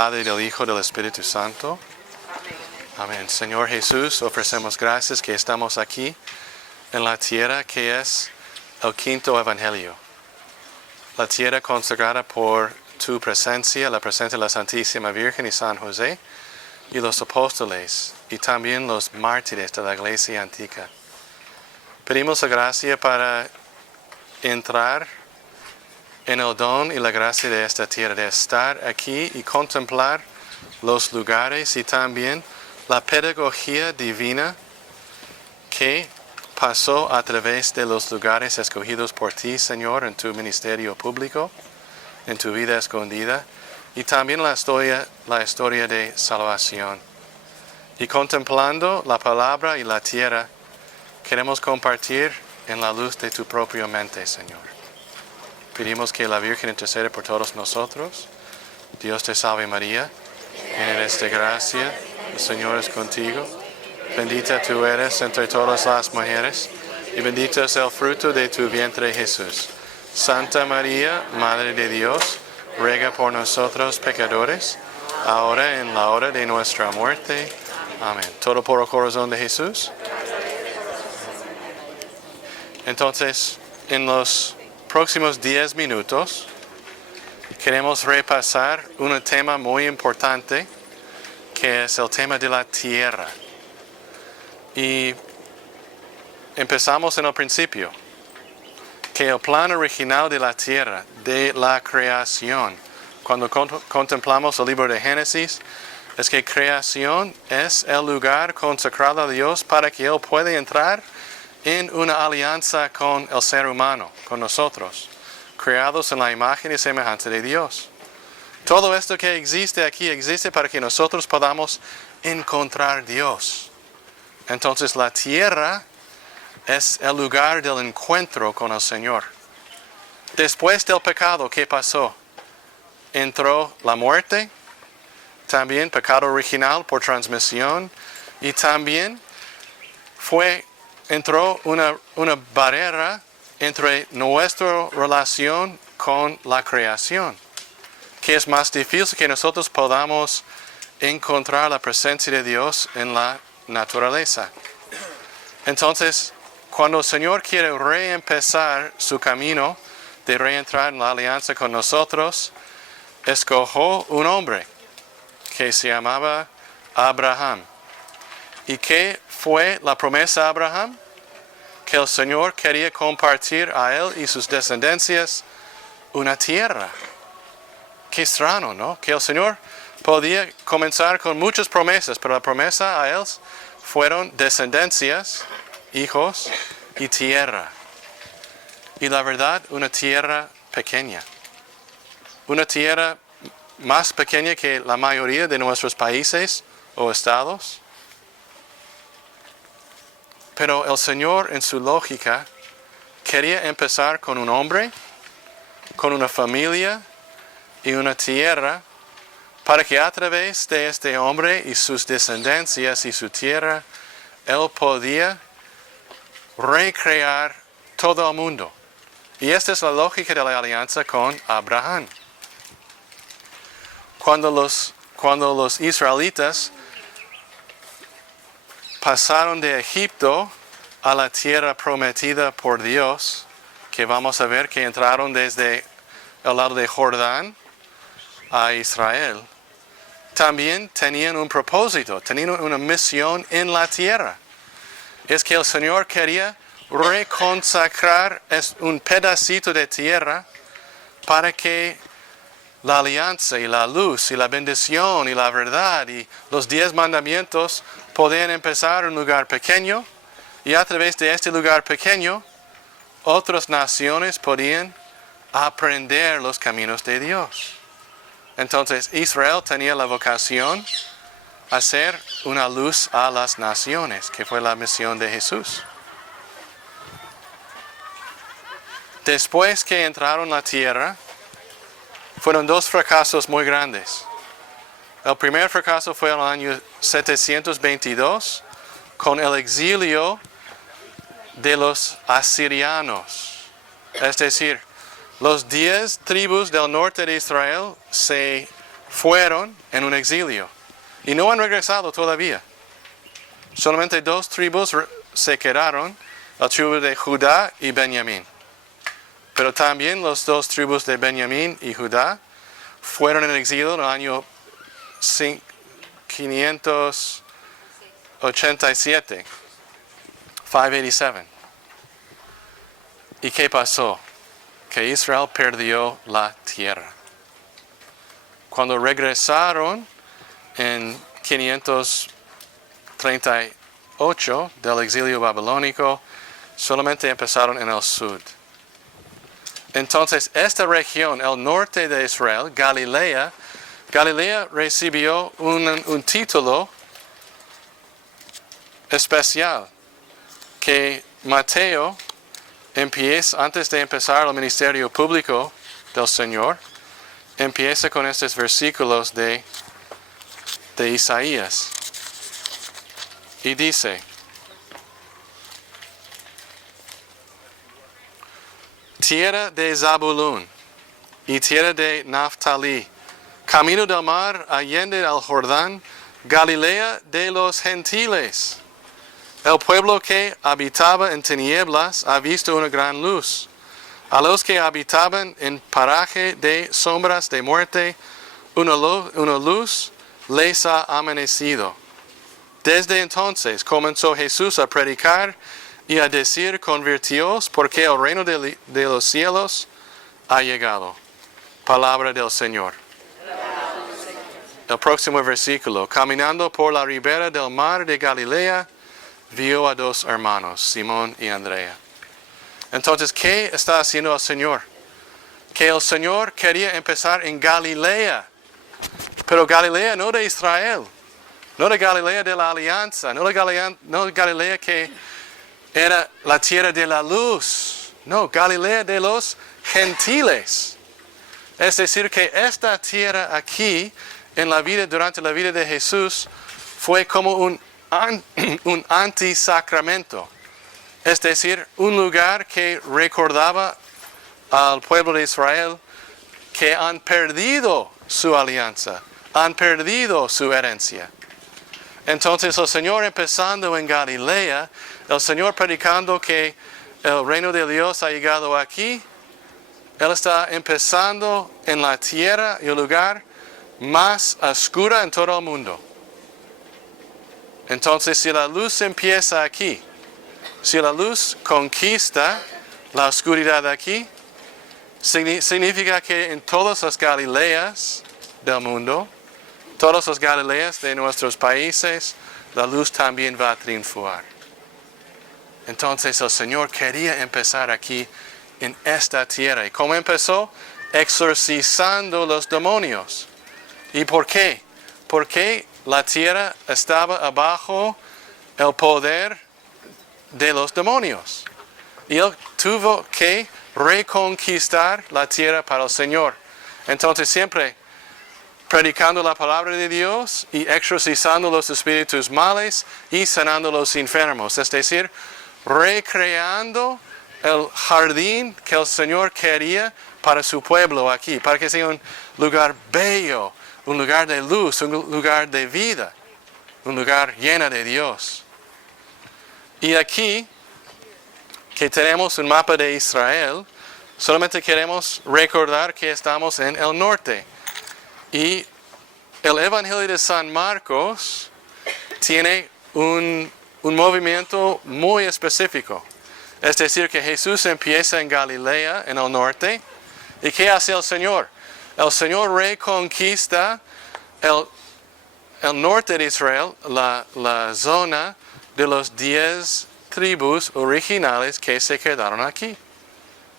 Padre, del Hijo, del Espíritu Santo. Amén. Señor Jesús, ofrecemos gracias que estamos aquí en la tierra que es el quinto evangelio. La tierra consagrada por tu presencia, la presencia de la Santísima Virgen y San José, y los apóstoles, y también los mártires de la Iglesia antigua. Pedimos la gracia para entrar en el don y la gracia de esta tierra, de estar aquí y contemplar los lugares y también la pedagogía divina que pasó a través de los lugares escogidos por ti, Señor, en tu ministerio público, en tu vida escondida, y también la historia de salvación. Y contemplando la palabra y la tierra, queremos compartir en la luz de tu propia mente, Señor. Pedimos que la Virgen interceda por todos nosotros. Dios te salve María, llena eres de gracia, el Señor es contigo. Bendita tú eres entre todas las mujeres, y bendito es el fruto de tu vientre Jesús. Santa María, Madre de Dios, ruega por nosotros pecadores, ahora y en la hora de nuestra muerte. Amén. Todo por el corazón de Jesús. Entonces, en los próximos 10 minutos, queremos repasar un tema muy importante, que es el tema de la tierra. Y empezamos en el principio, que el plan original de la tierra, de la creación, cuando contemplamos el libro de Génesis, es que creación es el lugar consagrado a Dios para que Él pueda entrar en una alianza con el ser humano, con nosotros, creados en la imagen y semejanza de Dios. Todo esto que existe aquí existe para que nosotros podamos encontrar a Dios. Entonces la tierra es el lugar del encuentro con el Señor. Después del pecado, ¿qué pasó? Entró la muerte, también pecado original por transmisión, y también entró una barrera entre nuestra relación con la creación, que es más difícil que nosotros podamos encontrar la presencia de Dios en la naturaleza. Entonces, cuando el Señor quiere reempezar su camino de reentrar en la alianza con nosotros, escogió un hombre que se llamaba Abraham. ¿Y qué fue la promesa a Abraham? Que el Señor quería compartir a él y sus descendencias una tierra. Qué extraño, ¿no? Que el Señor podía comenzar con muchas promesas, pero la promesa a él fueron descendencias, hijos y tierra. Y la verdad, una tierra pequeña. Una tierra más pequeña que la mayoría de nuestros países o estados. Pero el Señor, en su lógica, quería empezar con un hombre, con una familia y una tierra, para que a través de este hombre y sus descendencias y su tierra, Él podía recrear todo el mundo. Y esta es la lógica de la alianza con Abraham. Cuando los israelitas pasaron de Egipto a la tierra prometida por Dios, que vamos a ver que entraron desde el lado de Jordán a Israel, también tenían un propósito, tenían una misión en la tierra. Es que el Señor quería reconsagrar un pedacito de tierra para que la alianza y la luz y la bendición y la verdad y los 10 mandamientos podían empezar en un lugar pequeño, y a través de este lugar pequeño otras naciones podían aprender los caminos de Dios. Entonces Israel tenía la vocación a ser una luz a las naciones, que fue la misión de Jesús. Después que entraron en la tierra, fueron 2 fracasos muy grandes. El primer fracaso fue en el año 722, con el exilio de los asirianos. Es decir, los 10 tribus del norte de Israel se fueron en un exilio y no han regresado todavía. Solamente 2 tribus se quedaron, la tribu de Judá y Benjamín. Pero también las 2 tribus de Benjamín y Judá fueron en exilio en el año 587. 587. ¿Y qué pasó? Que Israel perdió la tierra. Cuando regresaron en 538 del exilio babilónico, solamente empezaron en el sur. Entonces, esta región, el norte de Israel, Galilea recibió un título especial que Mateo empieza, antes de empezar el ministerio público del Señor, empieza con estos versículos de Isaías. Y dice: tierra de Zabulón y tierra de Naftali, camino del mar allende al Jordán, Galilea de los gentiles. El pueblo que habitaba en tinieblas ha visto una gran luz. A los que habitaban en paraje de sombras de muerte, una luz les ha amanecido. Desde entonces comenzó Jesús a predicar y a decir: convertíos, porque el reino de los cielos ha llegado. Palabra del Señor. El próximo versículo: caminando por la ribera del mar de Galilea, vio a 2 hermanos, Simón y Andrea. Entonces, ¿qué está haciendo el Señor? Que el Señor quería empezar en Galilea, pero Galilea no de Israel, no de Galilea de la alianza, no de Galilea que era la tierra de la luz, no, Galilea de los gentiles. Es decir, que esta tierra aquí, durante la vida de Jesús, fue como un antisacramento. Es decir, un lugar que recordaba al pueblo de Israel que han perdido su alianza, han perdido su herencia. Entonces el Señor, empezando en Galilea, el Señor predicando que el reino de Dios ha llegado aquí, Él está empezando en la tierra y el lugar más oscuro en todo el mundo. Entonces, si la luz empieza aquí, si la luz conquista la oscuridad aquí, significa que en todas las Galileas del mundo, todas las Galileas de nuestros países, la luz también va a triunfar. Entonces el Señor quería empezar aquí en esta tierra. ¿Y cómo empezó? Exorcizando los demonios. ¿Y por qué? Porque la tierra estaba abajo el poder de los demonios. Y Él tuvo que reconquistar la tierra para el Señor. Entonces siempre predicando la palabra de Dios y exorcizando los espíritus malos y sanando los enfermos. Es decir, recreando el jardín que el Señor quería para su pueblo aquí, para que sea un lugar bello, un lugar de luz, un lugar de vida, un lugar lleno de Dios. Y aquí, que tenemos un mapa de Israel, solamente queremos recordar que estamos en el norte. Y el Evangelio de San Marcos tiene un movimiento muy específico. Es decir, que Jesús empieza en Galilea, en el norte. ¿Y qué hace el Señor? El Señor reconquista el norte de Israel, la zona de los 10 tribus originales que se quedaron aquí.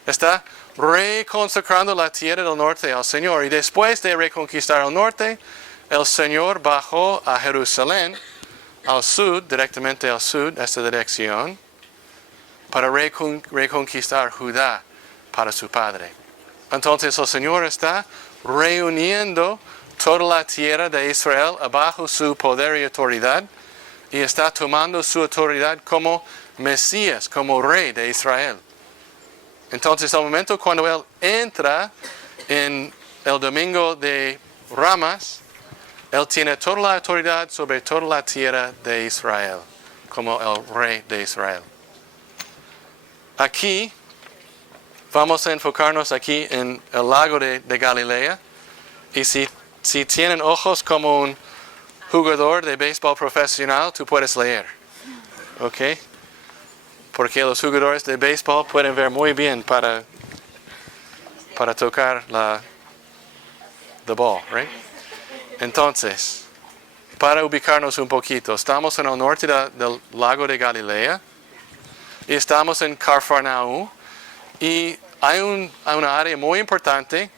Está reconsacrando la tierra del norte al Señor. Y después de reconquistar el norte, el Señor bajó a Jerusalén, al sur, directamente al sur, esta dirección, para reconquistar Judá para su Padre. Entonces el Señor está reuniendo toda la tierra de Israel abajo su poder y autoridad, y está tomando su autoridad como Mesías, como Rey de Israel. Entonces, al momento cuando Él entra en el domingo de ramas, Él tiene toda la autoridad sobre toda la tierra de Israel, como el rey de Israel. Aquí, vamos a enfocarnos aquí en el lago de Galilea. Y si tienen ojos como un jugador de béisbol profesional, tú puedes leer. ¿Ok? Porque los jugadores de béisbol pueden ver muy bien para tocar the ball, right? Entonces, para ubicarnos un poquito, estamos en el norte del lago de Galilea y estamos en Cafarnaúm y hay una área muy importante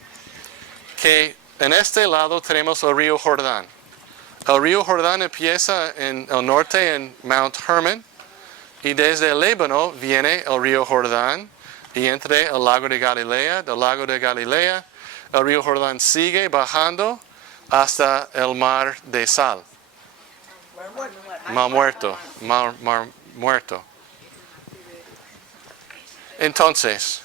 que en este lado tenemos el río Jordán. El río Jordán empieza en el norte en Mount Hermon y desde el Líbano viene el río Jordán y entre el lago de Galilea. Del lago de Galilea, el río Jordán sigue bajando hasta el mar de sal. Mar muerto. Entonces,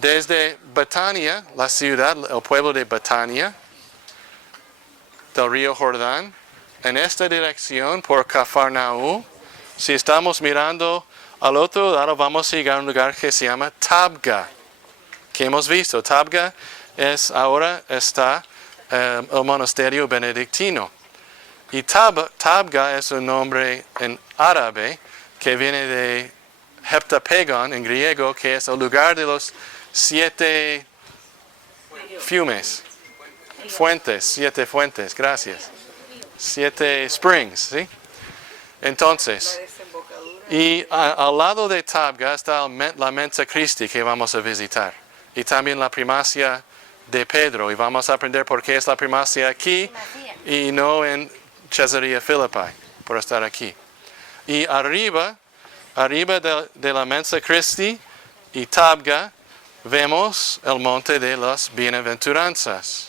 desde Betania, la ciudad, el pueblo de Betania, del río Jordán, en esta dirección por Cafarnaúm, si estamos mirando al otro lado, vamos a llegar a un lugar que se llama Tabga, que hemos visto. Tabga ahora está el monasterio benedictino. Y Tabga es un nombre en árabe que viene de heptapegon en griego, que es el lugar de los 7 fuentes, 7 fuentes, gracias. 7 springs, ¿sí? Entonces, y al lado de Tabga está la Mensa Christi que vamos a visitar. Y también la primacia de Pedro. Y vamos a aprender por qué es la primacia aquí y no en Cesarea Philippi, por estar aquí. Y arriba de la Mensa Christi y Tabga, vemos el monte de las bienaventuranzas.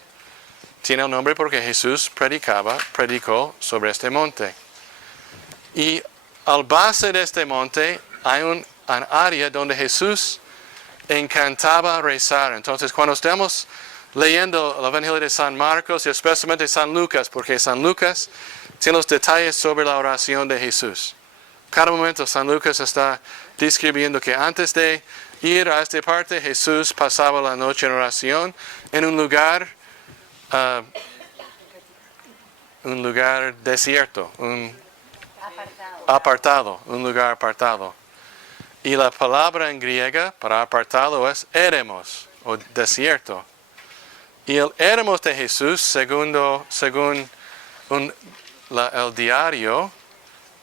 Tiene el nombre porque Jesús predicó sobre este monte. Y al base de este monte hay un área donde Jesús encantaba rezar. Entonces, cuando estemos leyendo el Evangelio de San Marcos y especialmente San Lucas, porque San Lucas tiene los detalles sobre la oración de Jesús. Cada momento San Lucas está describiendo que antes de ir a esta parte, Jesús pasaba la noche en oración en un lugar desierto, un lugar apartado. Y la palabra en griega para apartado es eremos, o desierto. Y el eremos de Jesús, según el diario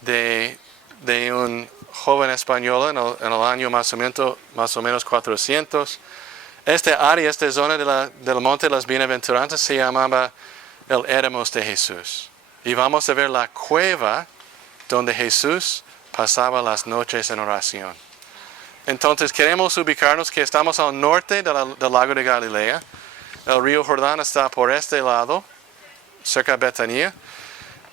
de un joven español en el año más o menos 400, esta zona del monte de las bienaventuranzas se llamaba el eremos de Jesús. Y vamos a ver la cueva donde Jesús pasaba las noches en oración. Entonces queremos ubicarnos que estamos al norte del lago de Galilea. El río Jordán está por este lado, cerca de Betania.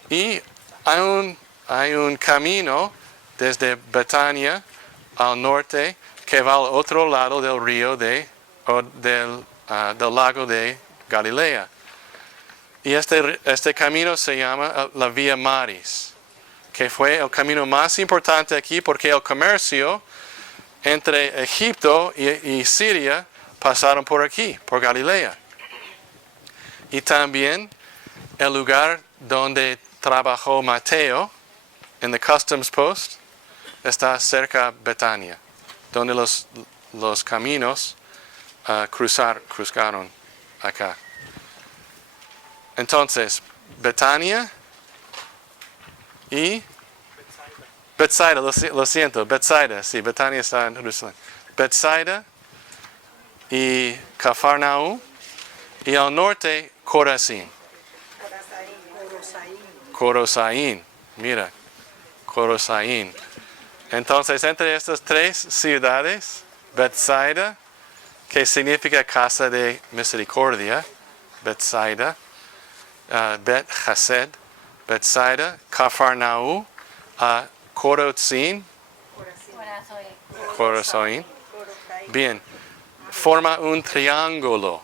Y hay un camino desde Betania al norte que va al otro lado del río del lago de Galilea. Y este camino se llama la Vía Maris, que fue el camino más importante aquí porque el comercio entre Egipto y Siria pasaron por aquí, por Galilea. Y también el lugar donde trabajó Mateo en the Customs Post está cerca de Betania, donde los caminos cruzaron acá. Entonces, Betania y Bethsaida, lo siento, Bethsaida, sí, Betania está en Jerusalén. Bethsaida y Cafarnaúm y al norte Corazín. Corazones. Entonces, entre estas 3 ciudades, Bethsaida, que significa casa de misericordia, Bethsaida, Bet Chesed, Bethsaida, Cafarnaúm, Corazones. Bien, forma un triángulo.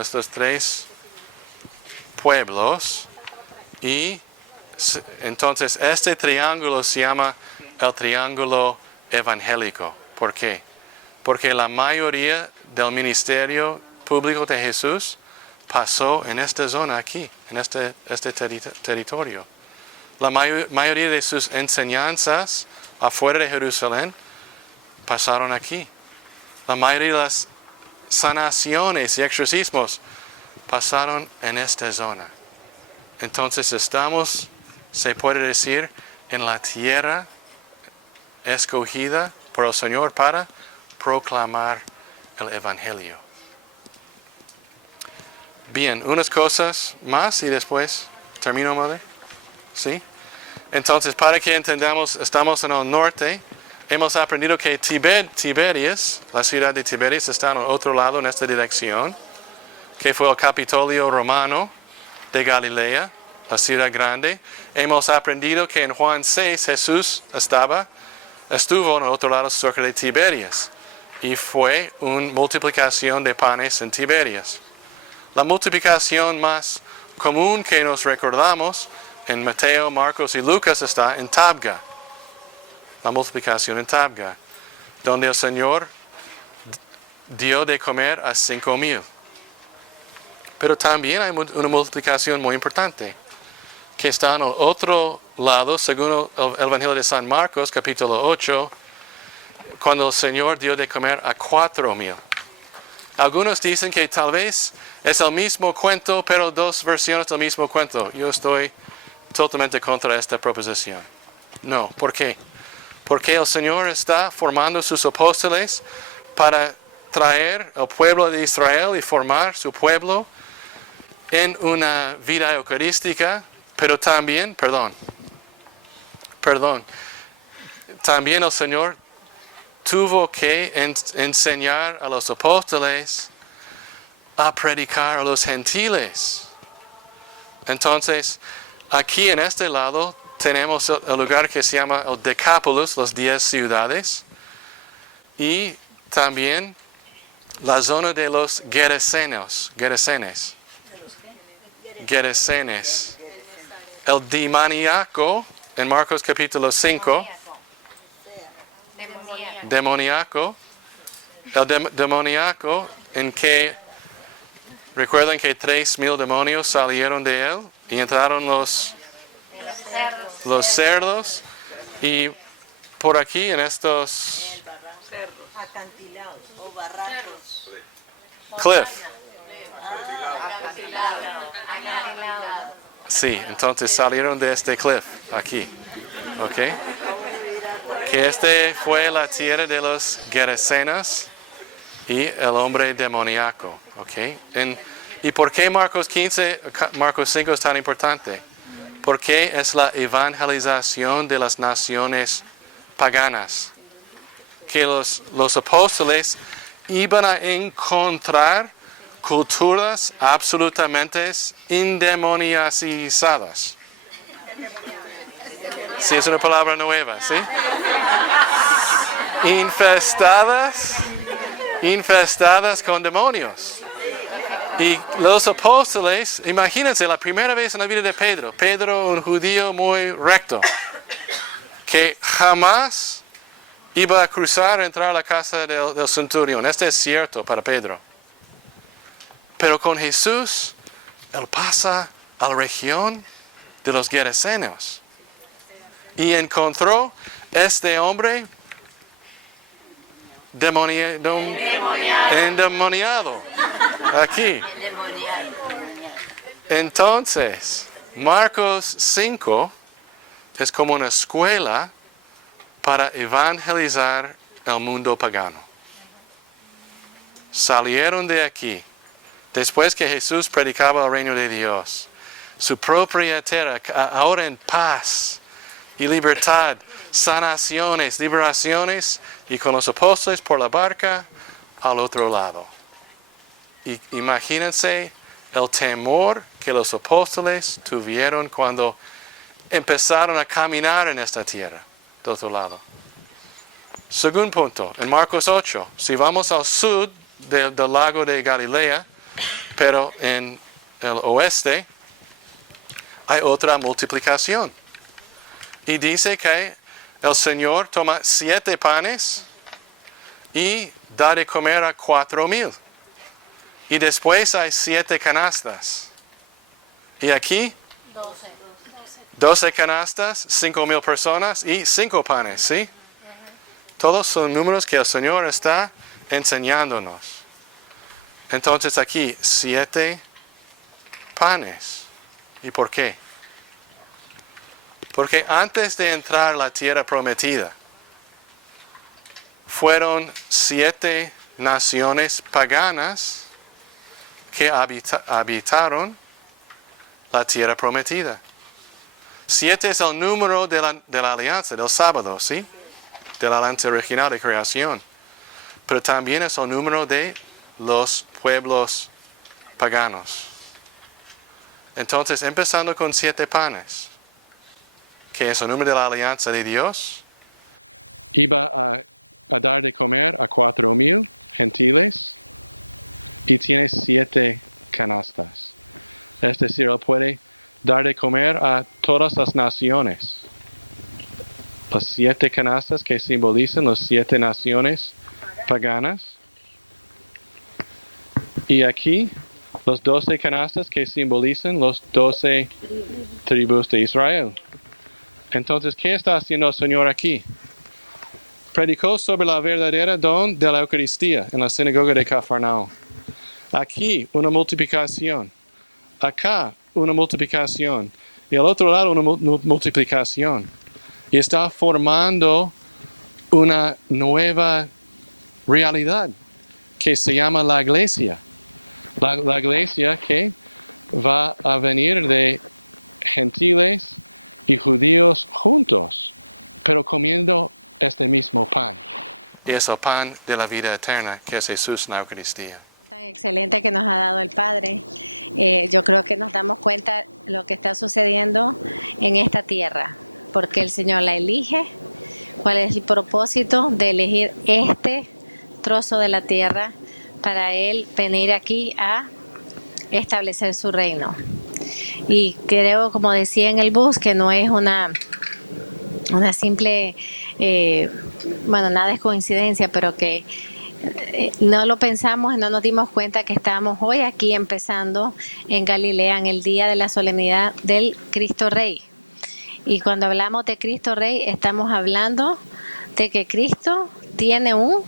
Estos 3 pueblos. Y entonces este triángulo se llama el triángulo evangélico. ¿Por qué? Porque la mayoría del ministerio público de Jesús pasó en esta zona aquí, en este territorio. La mayoría de sus enseñanzas afuera de Jerusalén pasaron aquí. La mayoría de las sanaciones y exorcismos pasaron en esta zona. Entonces estamos, se puede decir, en la tierra escogida por el Señor para proclamar el Evangelio. Bien, unas cosas más y después termino, Madre. ¿Sí? Entonces, para que entendamos, estamos en el norte. Hemos aprendido que Tiberias, la ciudad de Tiberias, está en el otro lado, en esta dirección, que fue el Capitolio romano de Galilea, la ciudad grande. Hemos aprendido que en Juan 6 Jesús estuvo en el otro lado cerca de Tiberias, y fue una multiplicación de panes en Tiberias. La multiplicación más común que nos recordamos en Mateo, Marcos y Lucas está en Tabga. La multiplicación en Tabga, donde el Señor dio de comer a 5,000. Pero también hay una multiplicación muy importante, que está en el otro lado, según el Evangelio de San Marcos, capítulo 8, cuando el Señor dio de comer a 4,000. Algunos dicen que tal vez es el mismo cuento, pero dos versiones del mismo cuento. Yo estoy totalmente contra esta proposición. No, ¿por qué? Porque el Señor está formando sus apóstoles para traer al pueblo de Israel y formar su pueblo en una vida eucarística, pero también, también el Señor tuvo que enseñar a los apóstoles a predicar a los gentiles. Entonces, aquí en este lado tenemos el lugar que se llama el Decápolis, las 10 ciudades, y también la zona de los Gerasenes. El demoníaco, en Marcos capítulo 5, demoníaco, el demoníaco en que recuerden que 3,000 demonios salieron de él y entraron los cerdos, y por aquí en estos cerros, acantilados o barrancos, cliff. Acantilados. Sí, entonces salieron de este cliff aquí. ¿Ok? Que este fue la tierra de los Gerasenos y el hombre demoníaco. ¿Ok? ¿Y por qué Marcos 5 es tan importante? Porque es la evangelización de las naciones paganas. Que los apóstoles iban a encontrar culturas absolutamente endemoniacizadas. Sí, es una palabra nueva, ¿sí? Infestadas con demonios. Y los apóstoles, imagínense, la primera vez en la vida de Pedro, un judío muy recto, que jamás iba a cruzar, entrar a la casa del centurión. Esto es cierto para Pedro. Pero con Jesús, él pasa a la región de los Gerasenos y encontró este hombre endemoniado aquí. Entonces, Marcos 5 es como una escuela para evangelizar el mundo pagano. Salieron de aquí. Después que Jesús predicaba el reino de Dios, su propia tierra, ahora en paz y libertad, sanaciones, liberaciones, y con los apóstoles por la barca al otro lado. Y imagínense el temor que los apóstoles tuvieron cuando empezaron a caminar en esta tierra, del otro lado. Segundo punto, en Marcos 8, si vamos al sur del lago de Galilea, pero en el oeste, hay otra multiplicación. Y dice que el Señor toma 7 panes y da de comer a 4,000. Y después hay 7 canastas. Y aquí 12 canastas, 5,000 personas y 5 panes, ¿sí? Todos son números que el Señor está enseñándonos. Entonces aquí 7 panes. ¿Y por qué? Porque antes de entrar a la tierra prometida, fueron 7 naciones paganas que habitaron la tierra prometida. 7 es el número de la alianza, del sábado, ¿sí? De la alianza original de creación. Pero también es el número de los pueblos paganos. Entonces, empezando con 7 panes, que es el número de la alianza de Dios, iba a dar de comer a 4,000 gentiles y tiene 7 canastas. Es decir, él puede dar de comer a todas las naciones. Las 7 canastas que simbolizan las 7 naciones paganas. Y aquí, los 12 canastas que simbolizan los 12 tribus de Israel. Entonces, ¿qué está haciendo el Señor aquí? Predicó sobre la verdadera don de la Eucaristía en la sinagoga de Cafarnaúm. Aquí, una multiplicación. Acá, una multiplicación. Y al otro lado, una multiplicación. Y está formando una nueva realidad que se llama la iglesia. La iglesia que va a venir de gentiles y judíos juntos, pero comiendo este mismo pan. Y es el pan de la vida eterna, que es Jesús en la Eucaristía. Tan excelente que nos ha dado el Padre. Yo creo que nos damos cuenta de lo que está sucediendo en esta tierra, porque el Señor la elige. ¿Cuál es el propósito de elegir este trozo de la tierra para Él venir aquí a establecer su reino? Y creo, como decía en el bus, que no es una simple, nada es coincidencia, pero que no lo pensamos y no nos dimos cuenta que estamos hoy aquí empezando en Galilea en el día de la solemnidad del Cristo Rey. Y cuando hablamos de Cristo Rey, estamos hablando de que Cristo tiene un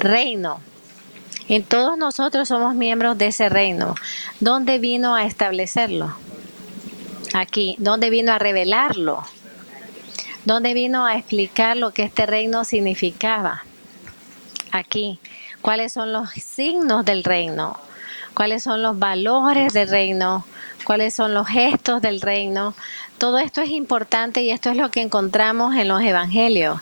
reino. Y todos nosotros somos miembros de ese reino. ¿Dónde vino a establecerlo? Aquí. ¿Dónde vino a revelarlo? ¿Dónde vino a explicar lo que este reino significaba? Aquí. ¿Cuáles son los signos del reino? ¿Cuáles son los valores del reino? ¿Cuáles son los gestos del reino? Todo esto es importante y esto es lo que encontramos en los evangelios.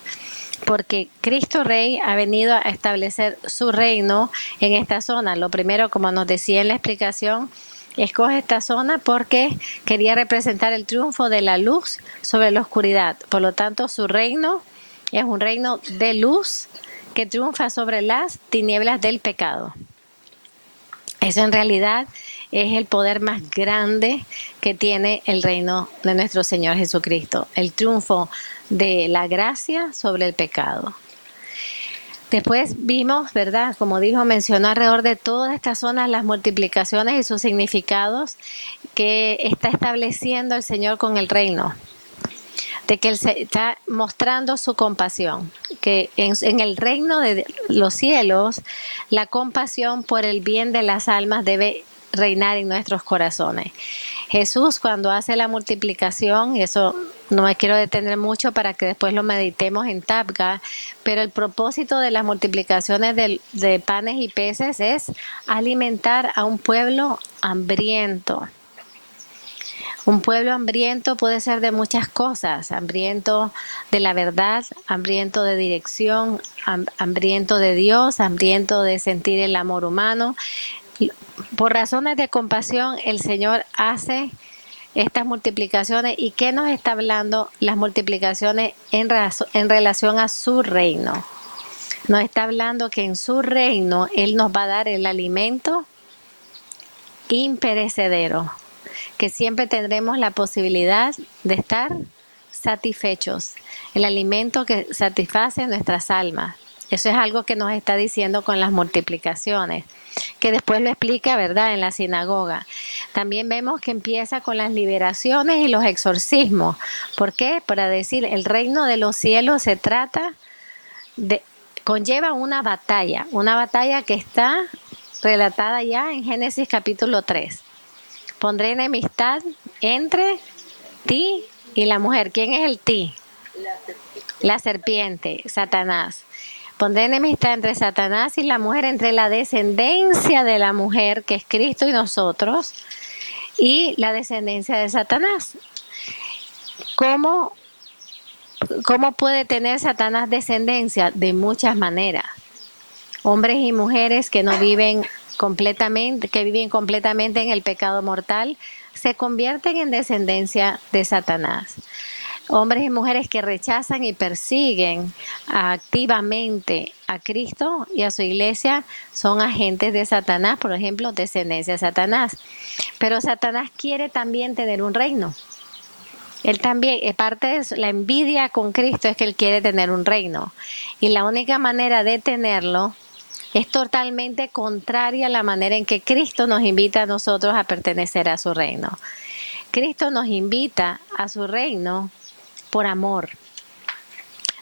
Porque Cristo Rey ha venido a establecer su reino en esta zona. Lo primero, como nos decía en la explicación, escoge esta zona porque quería representar el triunfo de la luz sobre la oscuridad. Por lo tanto, su reino es un reino de luz que triunfa sobre las tinieblas del pecado. Eso en realidad es el poder más grande que tiene el reino de nuestro Señor Jesucristo, el triunfo de la gracia sobre el pecado. Después vimos, ¿verdad? Como mencionó alrededor de todas estas zonas las multiplicaciones y sus significados que está estableciendo el Señor con el reino. De que Él se está mostrando su compasión, que en el reino de los cielos la compasión por el bien de las almas debe reinar en nuestros corazones. Jesús, cuando hace la multiplicación, y eso no me quiero detener mucho para que después lo meditemos en Tabga, pero el propósito de las multiplicaciones de panes y peces es alimentar a un pueblo hambriento. Un pueblo hambriento puede ser de muchas cosas, hambriento de la verdad, hambriento de dirección, hambriento de Dios, hambriento de sentir el amor humano. Por razones de compasión, el Señor hace estas multiplicaciones. ¿Y qué nos está hablando las multiplicaciones en relación a su reino? Nos está hablando que en su reino Él nos va a dar el alimento imperecedero, que siempre tendremos la posibilidad de estar satisfechos, el alimento que satisface nuestras almas. Eso es algo que nos está diciendo con las multiplicaciones, que después lo explica, ¿verdad?, en la sinagoga. También vemos que empieza con las liberaciones y los exorcismos. ¿Por qué? Para decir, el reino de los cielos se trata de, conlleva una batalla que está relatada ya en Génesis capítulo 3. Pondré enemistad entre ti y la mujer. ¿Quién es el ti? La serpiente, Satanás. Pondré enemistad entre Satanás y la mujer, entre la descendencia de la mujer, que es Cristo y nosotros, y la descendencia de Satanás. ¿Cómo puede tener Satanás descendencia? De muchas maneras. Hombres y mujeres que no viven completamente, que viven completamente en el pecado mortal, se convierten en descendencia de Satanás. Hombres y mujeres que rechazan y persiguen activamente a Cristo y a su iglesia son agentes de Satanás, por ejemplo, descendencia de Satanás. Pero Satanás quiere también tener un reino. Él también, parte de la envidia con Cristo es que él quiere tener un reino. Y la única manera de tenerlo es totalmente contraria a la manera en que Cristo nos invita a nosotros a pertenecer a su reino. Cristo nos invita a su reino por amor.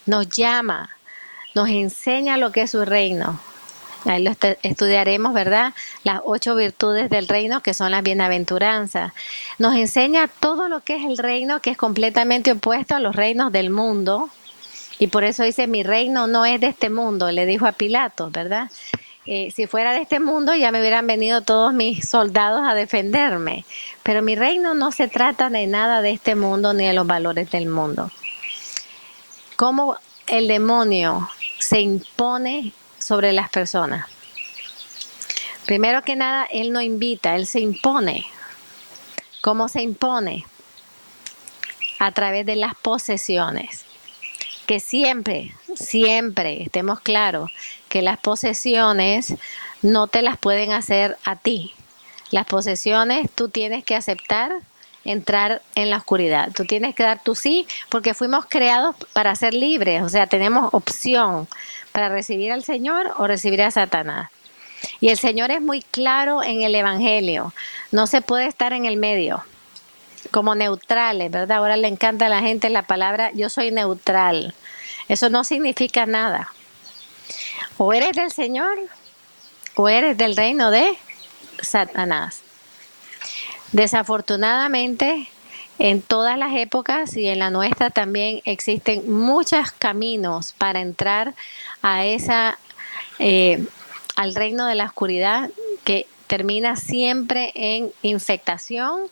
Nos llama, nos enseña lo que es su reino. Ahí lo estudiaremos, ¿verdad? Las 8 virtudes del reino, que son las bienaventuranzas. Nos enseña todo lo que es el reino, que es completamente opuesto a los reinos del mundo. Y por eso dice, mi reino no es de este mundo, le dijo a Pilato, ¿verdad? Si fuera de este mundo ya me hubieran venido todos mis soldados a defenderme. Pero mi reino no se trata de nada de este mundo ni de los valores del mundo. ¿Cómo el demonio se impone sobre las personas? Primero que nada, él no invita, él se impone. ¿Cómo se impone? A través de las posesiones. Que siempre, estemos claros, que las posesiones no te las pueden hacer a ti. Las posesiones tú tienes que aceptar entrar en la oscuridad. Tú tienes que dar tu sí, porque fuimos creados para ser libres. O sea, tenemos opción para recibir al Señor o recibir a Satanás. Y el Señor es muy claro en el Evangelio. No se puede estar en el medio, como neutrales, ¿verdad? Ahora le encanta a la gente la palabra yo soy neutral. Eso no significa nada. O eres del Señor o eres del reino de Satanás. Desafortunadamente, en todas las épocas y en la nuestra también existen muchos caminos para entrar a al reino de la oscuridad, que termina siempre en infectación,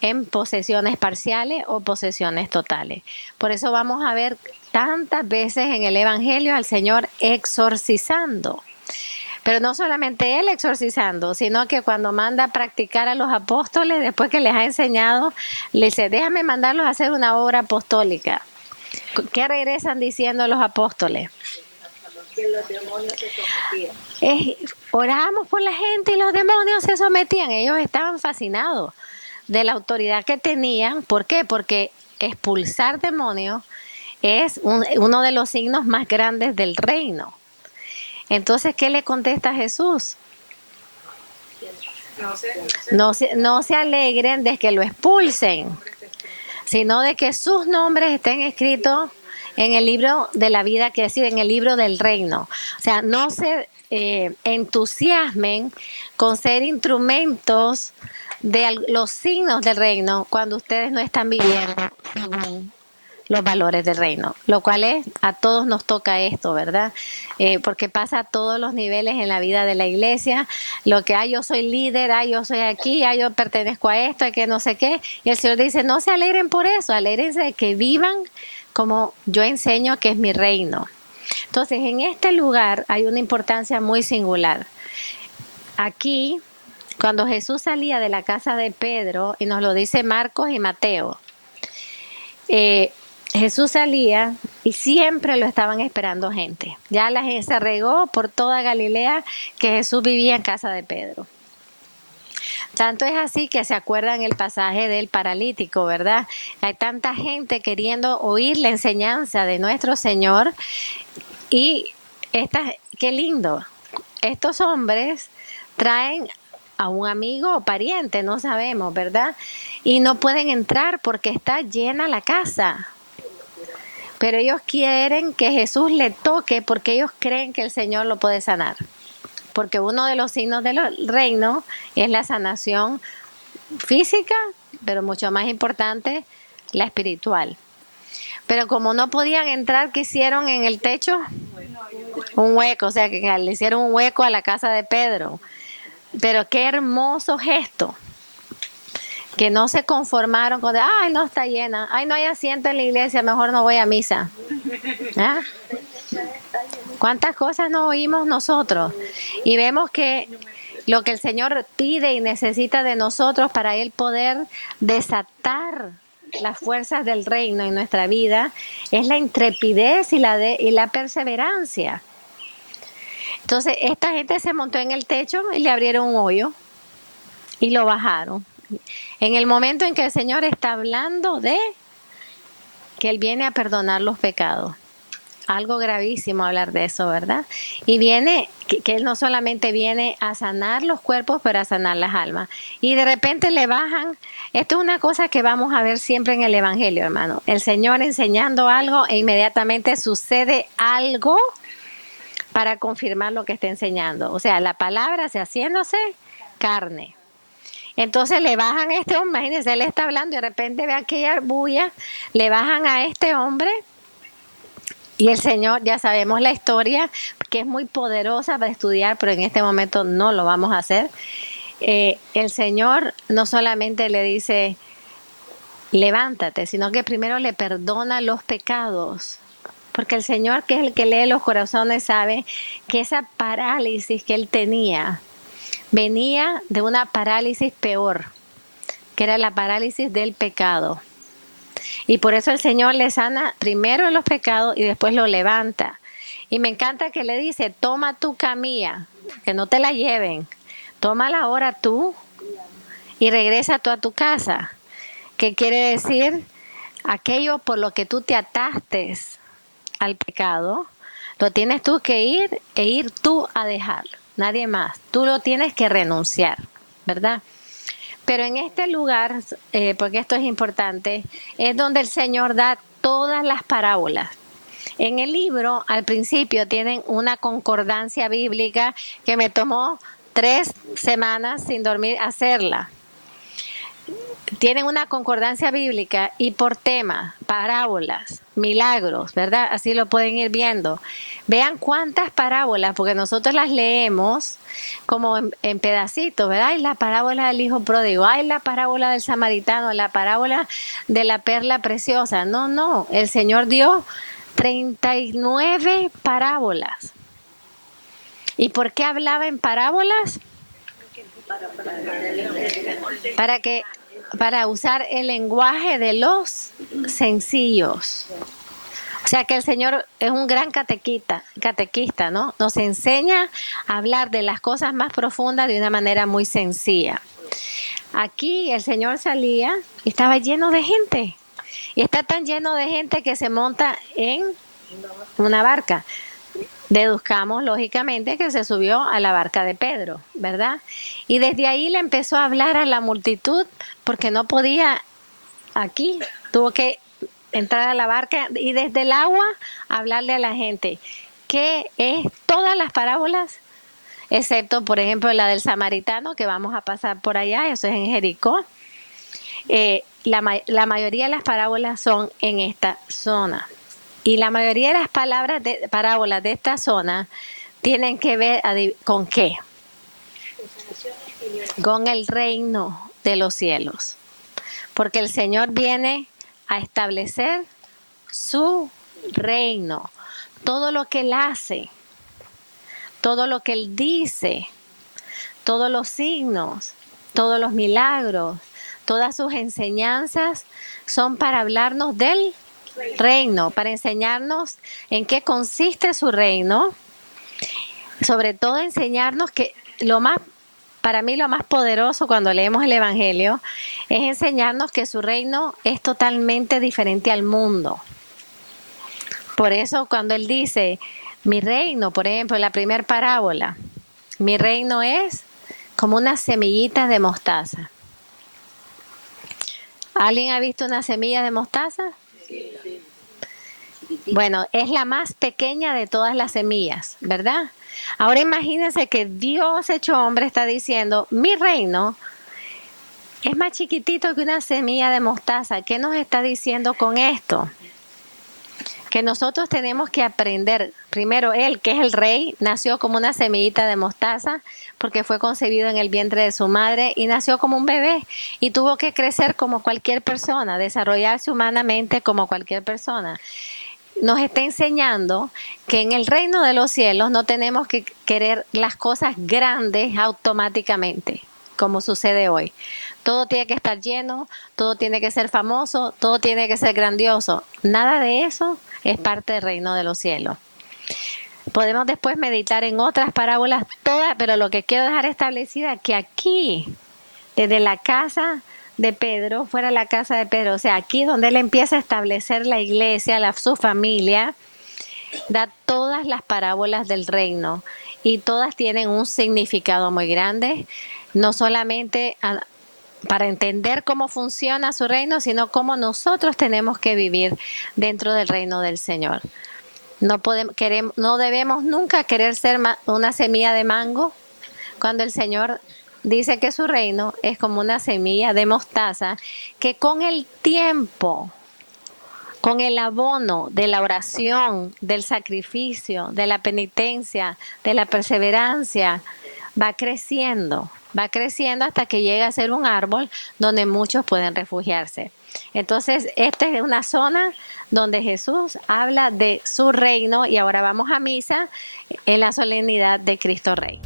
en posesiones parciales o posesiones totales. Por eso vamos a ver tantas veces en el Evangelio al Señor exorcizando. Pero no solamente Él exorcizando, sino que cuando manda a practicar a los apóstoles, después que les ha enseñado, le dice, déjame mandarlos a hacer una obra apostólica. ¿Qué regresan diciendo los apóstoles? Que los demonios se sometían. Orábamos por la gente y los demonios se sometían. Ellos estaban fascinados de la autoridad que tenían. ¿Por qué? Porque expulsar demonios es uno de los signos más grandes del reino. Entonces, ¿qué le contesta Jesús? No se alegren de que lo expulsen, sino de que sus nombres estén escritos en el libro de la vida, que decir, en el libro del reino. O sea, no se entusiasmen con ser instrumentos de los signos del reino cuando ustedes no están viviendo según los valores del reino, lo cual es, a todos nos toca esto, ¿verdad? Porque pasa a todos los niveles en la vida de la iglesia, lo que yo soy líder, yo soy aquí, yo pertenezco a esto, que no sé qué, y el Señor dice, no se alegren por eso, alégrense de que vivan como yo enseño que es mi reino. Entonces, en este lugar hay una importancia muy singular. Aquí, cuando Jesús salía de la casa de Pedro, y nos lo dice Marcos y Mateo, Jesús salía y siempre lo estaban esperando gente. Ya la gente se regó por toda Galilea que Jesús vivía en casa de Pedro. Tanto es así que se acuerdan el pasaje del paralítico, ¿verdad? Hay tanta gente queriendo oír la enseñanza de nuestro Señor y qué lindo. Estos hombres traen a un amigo o pariente, no sabemos, ¿verdad? Y no pueden entrar porque está llena la casa. Pero ellos quieren que Jesús le toque porque ellos creen que el Señor lo puede sanar. Porque uno de los signos del reino es la sanación física, pero mucho más importante, la espiritual. Pero como no podían entrar, ¿qué hicieron en el techo? Un hueco, o sea, que le hicieron un hueco a la casa de Pedro. Pero qué hermoso gesto. Que no se conformaron con, ay, no está llena, ay, no hay asiento en la iglesia, mejor no voy a misa. ¿Ah? ¿Cuántas cosas no oímos nosotros? Y vemos que lo que el Señor pide y necesita de nosotros para Él poder desatar las fuerzas del reino en nuestra vida es la intrepidez y la perseverancia. Entonces, esta gente se montó en el techo y le abrieron un hoyo y lo bajaron. En el momento en que el Señor está hablando de que Él viene a perdonar los pecados. Algo gravísimo hablar de eso, ¿verdad? Y viene, que Él no solamente viene a sanar los cuerpos, pero a sanar las almas. Y de repente le bajan. Esto es una cosa que vamos a ver siempre en el Evangelio, hermano. El Señor enseñando algo e inmediatamente sucede algo para confirmar lo que está enseñando. O sea, la palabra se haciéndose carne. Entonces le bajan a este hombre, imagínense, él está hablando y de repente ve aquella bulla, le bajan a este hombre y el Señor, ya sabemos la historia, que es muy poderosa para estudiar, pero en este momento no lo vamos a hacer. El Señor no solamente le dice, levántate, sino que primero le perdona los pecados. Porque el Señor, que es el que lee los corazones, sabe que esa parálisis que él tenía venía de una parálisis peor, que era la parálisis del pecado. Y por eso el Señor le sana primero los pecados y después lo levanta. Y me encanta que le dice, toma tu camilla, que no te la lleven, tómala ahora tú y regresa tú a tu casa. ¿Qué quiere decir? Aquello por lo que tú te ataste al pecado, lo tienes tú que ir tú a dejarlo. Nadie más. Tú lo tienes que renunciar, ¿verdad? Pero en este lugar, porque esto es importante, es donde el Señor da todas las parábolas. En el libro, al principio, tienen una concordancia bíblica que me tomó 3 semanas sin dormir hacerla. Tienen una concordancia bíblica y por tema, parábolas, milagros, ¿verdad? Así lo pueden ir viendo. Vean cuántas parábolas, porque nosotros las leemos como en pedacitos, ¿verdad? Hay la parábola del hijo pródigo, hay la parábola del samaritano, la parábola de la perla preciosa. No, el Señor dio 39 parábolas. ¿Y por qué hablaba en parábolas? Para usar el lenguaje de los sencillos. O sea que el Señor es un gran catequista, ¿no? Nos enseña a hablar de las cosas más profundas de una manera muy sencilla. Aquí el Señor salía y estaba lleno de gente. Y está tan lleno de gente que se monta en una barca. Deduzcamos lógicamente que se subió a la barca de Pedro, ¿verdad? Y desde ahí le empezó a hablar a la multitud porque no podía aquí, tuvo que entrar a la barca y desde el agua hablarle a la gente. ¿Qué es todas las parábolas? Excepto, por ejemplo, la del samaritano, que vamos a pasar por allá, eso es en Jericó. La mayoría de las parábolas son en esta zona. Y la mayoría de las parábolas de esta zona tienen que ver ¿con qué? Con el reino de los cielos. Porque el Señor viene a establecer su reino. Todo lo que Él hace, todo lo que Él dice, todos los signos, todos los milagros, todas sus enseñanzas son para hablarnos del reino, para enseñarnos en qué consiste su reino, sobre todo enseñarnos que lo más para mí lo más poderoso cuando leemos el Evangelio es enseñarnos que su reino es totalmente diferente al mundo. Por eso cuando él dice, mi reino, por ejemplo, en la primera parábola, mi reino es como unas semillitas de mostaza. ¿Alguien ha visto una semilla de mostaza? Bueno, es la más pequeña de todas las semillas, ¿verdad? Ahora imagínense que Dios hecho hombre está diciendo, mi reino es más chiquitito que una semilla de mostaza. ¿Qué nos está diciendo con esto? Que nosotros tenemos que aprender, primero él, que es el rey, nació como una semillita de mostaza porque fue concebido en el vientre de su madre y nació como un bebé y tuvo que crecer como cualquier persona, desarrollarse humanamente como cualquier persona. Nos está enseñando que en el reino de los cielos no tenemos que querer las cosas grandes automáticamente, como sucede hoy. Todo tiene que estar lleno, todo tiene que ser famoso, todo tiene que ser grandioso. Nada de eso es parte del reino de los cielos. Podemos después meditar en otras parábolas todas, pero lo que quiero dejar establecida es que aquí, desde la casa de Pedro, fuera la casa de Pedro, o sea, aquí donde él empieza a establecer la iglesia, su familia, da todas las parábolas del reino y todas tienen un significado muy grande, no solamente para entender cómo funciona su reino, sino cómo nosotros tenemos que vivir dentro del reino del Señor. No debemos nunca querer ser una semilla de mango cuando el Señor dice que su reino es como una semilla de mostaza que con el tiempo, con el abono de la oración, del sacrificio, de la penitencia, de la perseverancia, va creciendo hasta que llega a ser un árbol donde muchos pueden refugiarse. Entonces, esta es una zona donde Jesús habla de su reino y ahora vamos a misa en la solemnidad de Cristo Rey.